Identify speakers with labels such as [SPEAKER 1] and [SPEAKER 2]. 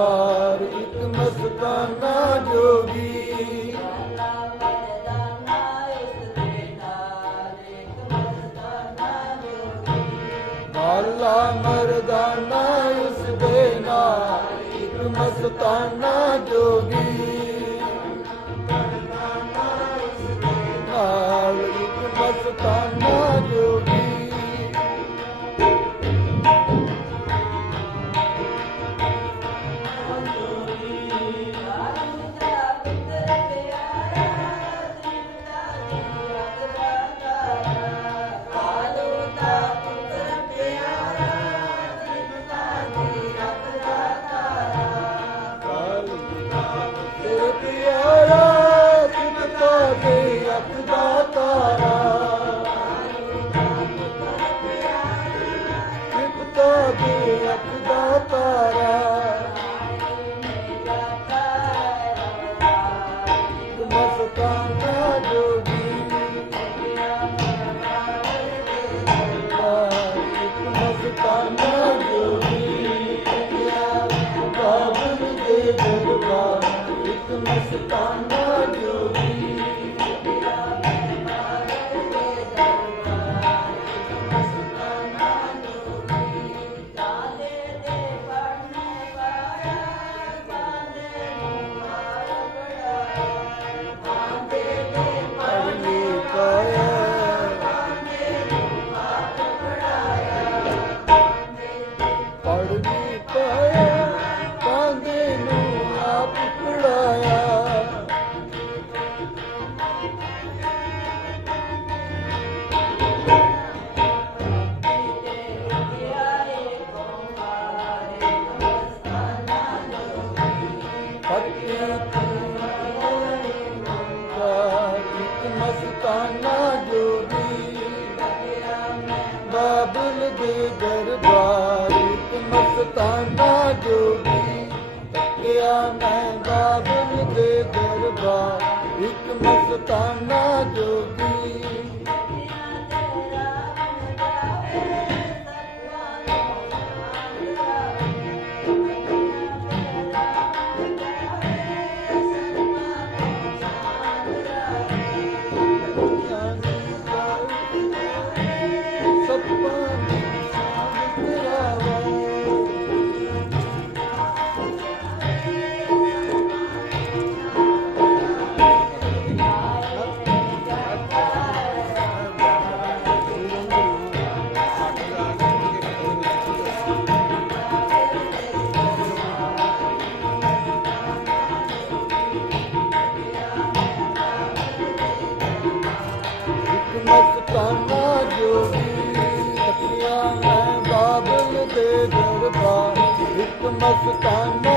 [SPEAKER 1] ਵਾਰ ਇੱਕ ਮਸਤਾਨਾ ਜੋਗੀ। ਅੱਲਾ ਮਰਦਾਨਾ ਉਸ ਦੇ ਨਾਲ ਇੱਕ ਮਸਤਾਨਾ ਜੋਗੀ। ਬਾਬਲ ਦੇ ਦਰਬਾਰ ਇੱਕ ਮਸਤਾਨਾ ਇੱਕ ਮਸਤਾਨਾ ਇੱਕ